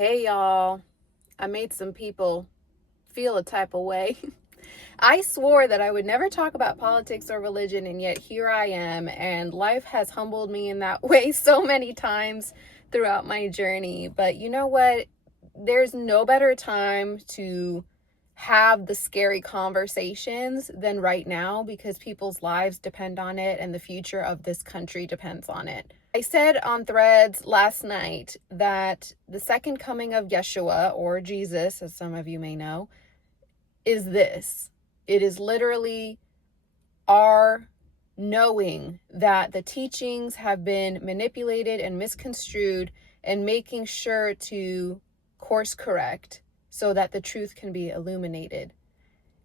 Hey y'all, I made some people feel a type of way. I swore that I would never talk about politics or religion, and yet here I am, and life has humbled me in that way so many times throughout my journey. But you know what? There's no better time to have the scary conversations than right now, because people's lives depend on it and the future of this country depends on it. I said on Threads last night that the second coming of Yeshua, or Jesus, as some of you may know, is this. It is literally our knowing that the teachings have been manipulated and misconstrued, and making sure to course correct so that the truth can be illuminated.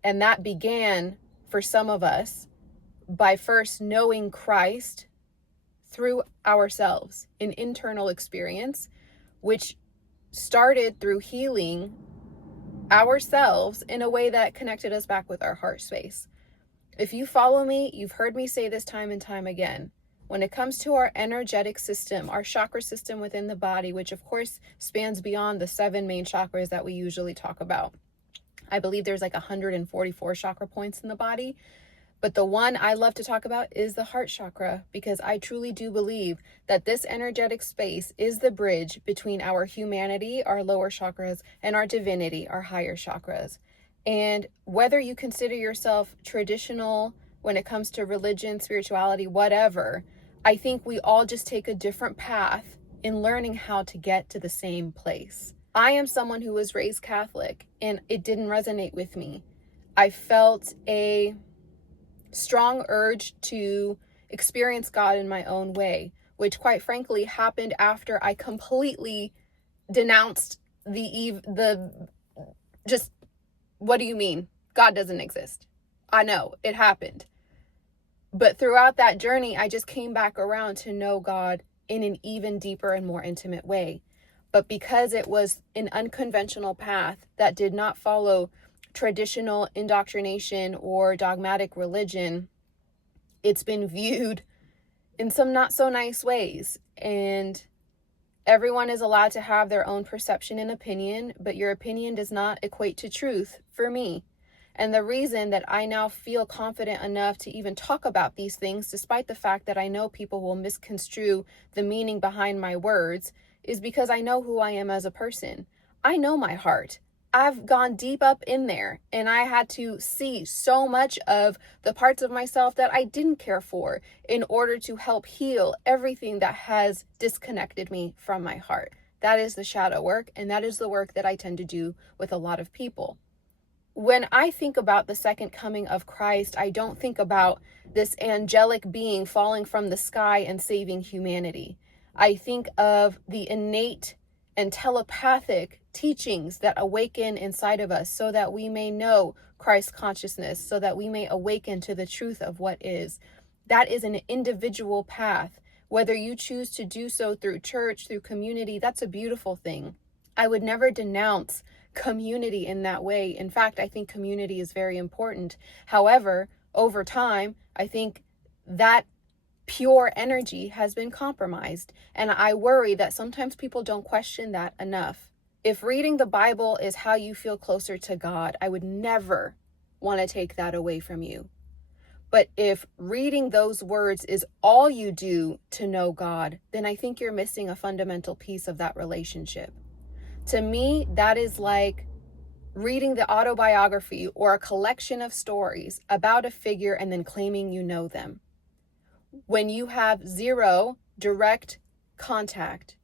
And that began for some of us by first knowing Christ through ourselves, an internal experience, which started through healing ourselves in a way that connected us back with our heart space. If you follow me, you've heard me say this time and time again. When it comes to our energetic system, our chakra system within the body, which of course spans beyond the 7 main chakras that we usually talk about. I believe there's like 144 chakra points in the body. But the one I love to talk about is the heart chakra, because I truly do believe that this energetic space is the bridge between our humanity, our lower chakras, and our divinity, our higher chakras. And whether you consider yourself traditional when it comes to religion, spirituality, whatever, I think we all just take a different path in learning how to get to the same place. I am someone who was raised Catholic, and it didn't resonate with me. I felt a strong urge to experience God in my own way, which quite frankly happened after I completely denounced just, what do you mean? God doesn't exist. I know it happened. But throughout that journey, I just came back around to know God in an even deeper and more intimate way. But because it was an unconventional path that did not follow traditional indoctrination or dogmatic religion, it's been viewed in some not so nice ways. And everyone is allowed to have their own perception and opinion, but your opinion does not equate to truth for me. And the reason that I now feel confident enough to even talk about these things, despite the fact that I know people will misconstrue the meaning behind my words, is because I know who I am as a person. I know my heart. I've gone deep up in there, and I had to see so much of the parts of myself that I didn't care for in order to help heal everything that has disconnected me from my heart. That is the shadow work, and that is the work that I tend to do with a lot of people. When I think about the second coming of Christ, I don't think about this angelic being falling from the sky and saving humanity. I think of the innate and telepathic teachings that awaken inside of us so that we may know Christ consciousness, so that we may awaken to the truth of what is. That is an individual path. Whether you choose to do so through church, through community, that's a beautiful thing. I would never denounce community in that way. In fact, I think community is very important. However, over time, I think that pure energy has been compromised. And I worry that sometimes people don't question that enough. If reading the Bible is how you feel closer to God, I would never want to take that away from you. But if reading those words is all you do to know God, then I think you're missing a fundamental piece of that relationship. To me, that is like reading the autobiography or a collection of stories about a figure and then claiming you know them. When you have zero direct contact,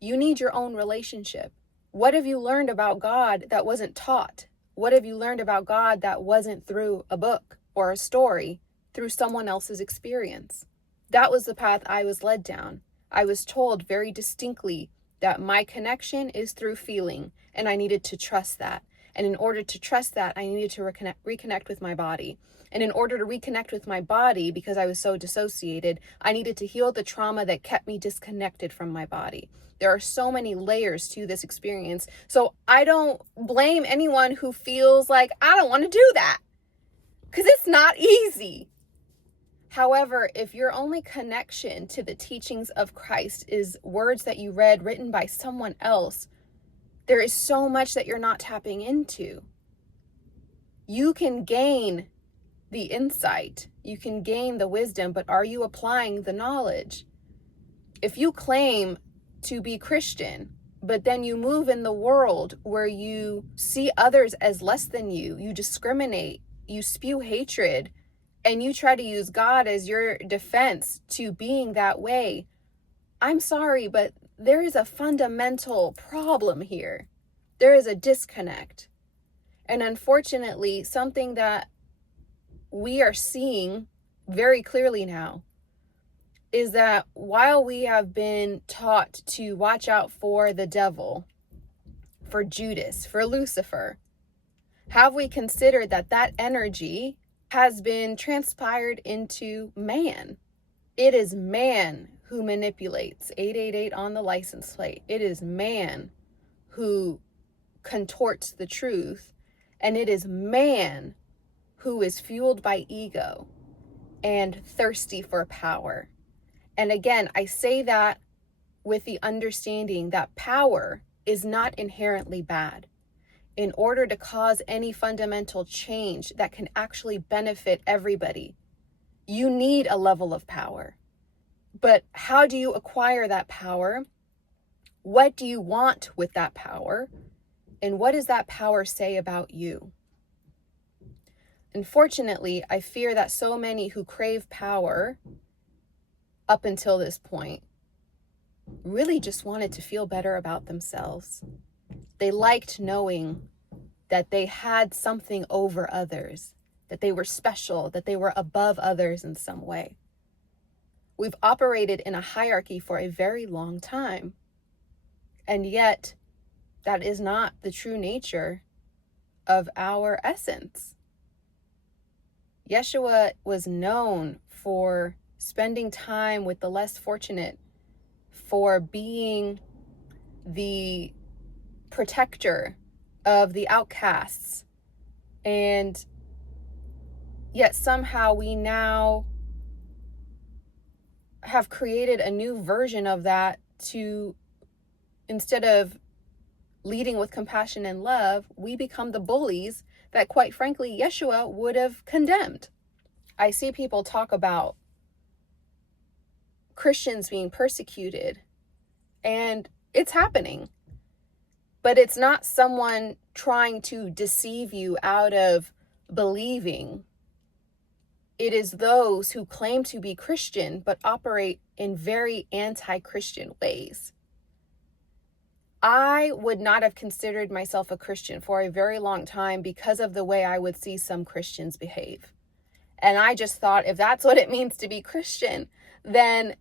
you need your own relationship. What have you learned about God that wasn't taught? What have you learned about God that wasn't through a book or a story, through someone else's experience? That was the path I was led down. I was told very distinctly that my connection is through feeling, and I needed to trust that. And in order to trust that, I needed to reconnect with my body. And in order to reconnect with my body, because I was so dissociated, I needed to heal the trauma that kept me disconnected from my body. There are so many layers to this experience. So I don't blame anyone who feels like, I don't want to do that, because it's not easy. However, if your only connection to the teachings of Christ is words that you read written by someone else, There is so much that you're not tapping into. You can gain the insight, you can gain the wisdom, but are you applying the knowledge? If you claim to be Christian, but then you move in the world where you see others as less than you discriminate, you spew hatred, and you try to use God as your defense to being that way, I'm sorry, but there is a fundamental problem here. There is a disconnect. And unfortunately, something that we are seeing very clearly now is that while we have been taught to watch out for the devil, for Judas, for Lucifer, have we considered that that energy has been transpired into man? It is man who manipulates, 888 on the license plate. It is man who contorts the truth, and it is man who is fueled by ego and thirsty for power. And again, I say that with the understanding that power is not inherently bad. In order to cause any fundamental change that can actually benefit everybody, you need a level of power. But how do you acquire that power? What do you want with that power? And what does that power say about you? Unfortunately, I fear that so many who crave power up until this point really just wanted to feel better about themselves. They liked knowing that they had something over others, that they were special, that they were above others in some way. We've operated in a hierarchy for a very long time, and yet that is not the true nature of our essence. Yeshua was known for spending time with the less fortunate, for being the protector of the outcasts. And yet somehow we now have created a new version of that to, instead of leading with compassion and love, we become the bullies that, quite frankly, Yeshua would have condemned. I see people talk about Christians being persecuted, and it's happening. But it's not someone trying to deceive you out of believing. It is those who claim to be Christian but operate in very anti-Christian ways. I would not have considered myself a Christian for a very long time because of the way I would see some Christians behave. And I just thought, if that's what it means to be Christian, then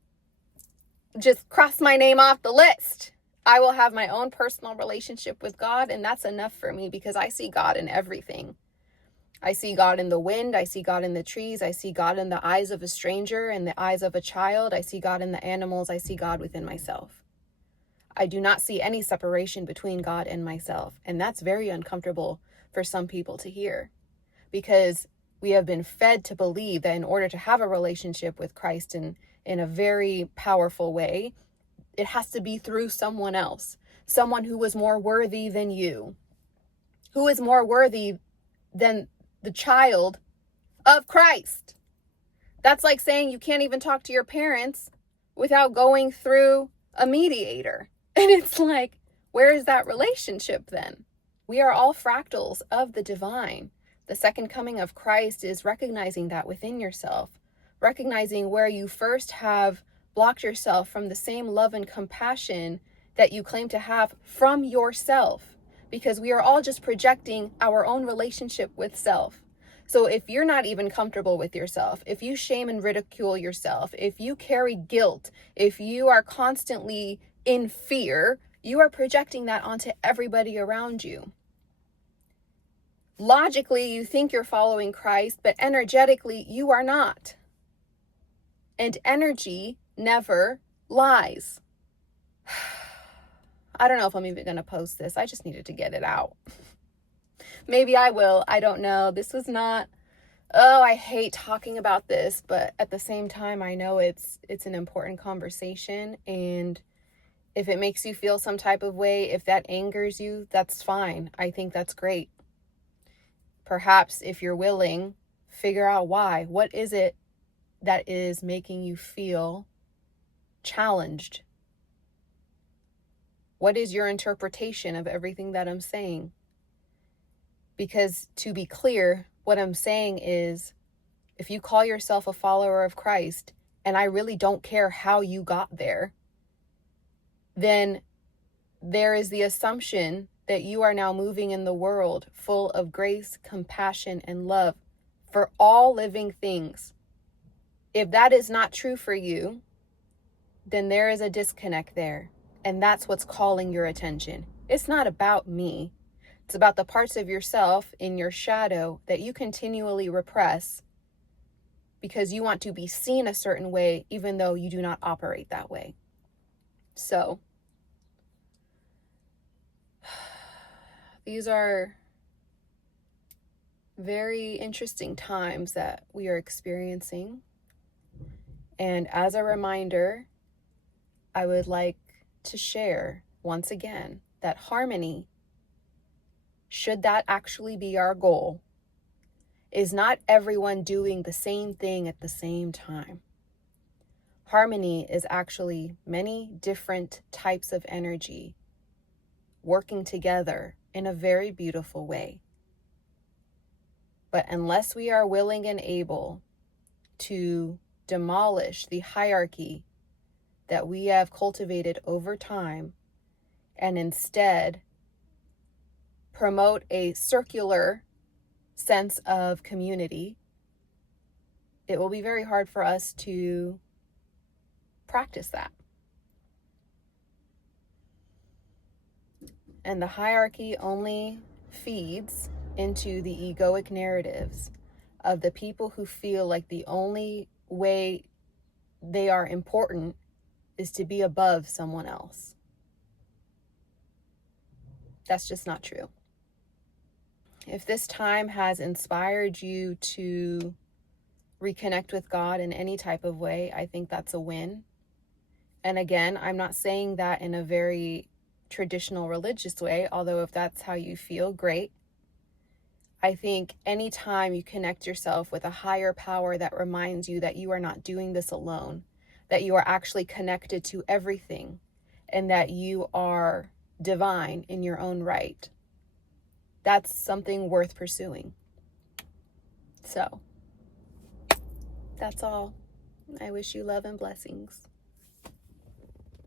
just cross my name off the list. I will have my own personal relationship with God, and that's enough for me because I see God in everything. I see God in the wind. I see God in the trees. I see God in the eyes of a stranger, in the eyes of a child. I see God in the animals. I see God within myself. I do not see any separation between God and myself. And that's very uncomfortable for some people to hear, because we have been fed to believe that in order to have a relationship with Christ in a very powerful way, it has to be through someone else, someone who is more worthy than you, who is more worthy than the child of Christ. That's like saying you can't even talk to your parents without going through a mediator. And it's like, where is that relationship then? We are all fractals of the divine. The second coming of Christ is recognizing that within yourself, recognizing where you first have blocked yourself from the same love and compassion that you claim to have from yourself, because we are all just projecting our own relationship with self. So if you're not even comfortable with yourself, if you shame and ridicule yourself, if you carry guilt, if you are constantly in fear, you are projecting that onto everybody around you. Logically, you think you're following Christ, but energetically, you are not. And energy never lies. I don't know if I'm even going to post this. I just needed to get it out. Maybe I will. I don't know. This was not, I hate talking about this, but at the same time, I know it's an important conversation, and If it makes you feel some type of way, if that angers you, that's fine. I think that's great. Perhaps if you're willing, figure out why. What is it that is making you feel challenged? What is your interpretation of everything that I'm saying? Because to be clear, what I'm saying is, if you call yourself a follower of Christ, and I really don't care how you got there, then there is the assumption that you are now moving in the world full of grace, compassion, and love for all living things. If that is not true for you, then there is a disconnect there. And that's what's calling your attention. It's not about me. It's about the parts of yourself in your shadow that you continually repress because you want to be seen a certain way, even though you do not operate that way. So, these are very interesting times that we are experiencing. And as a reminder, I would like to share once again that harmony, should that actually be our goal, is not everyone doing the same thing at the same time. Harmony is actually many different types of energy working together in a very beautiful way. But unless we are willing and able to demolish the hierarchy that we have cultivated over time and instead promote a circular sense of community, it will be very hard for us to practice that. And the hierarchy only feeds into the egoic narratives of the people who feel like the only way they are important is to be above someone else. That's just not true. If this time has inspired you to reconnect with God in any type of way, I think that's a win. And again, I'm not saying that in a very traditional religious way, although if that's how you feel, great. I think anytime you connect yourself with a higher power that reminds you that you are not doing this alone, that you are actually connected to everything, and that you are divine in your own right, that's something worth pursuing. So, that's all. I wish you love and blessings.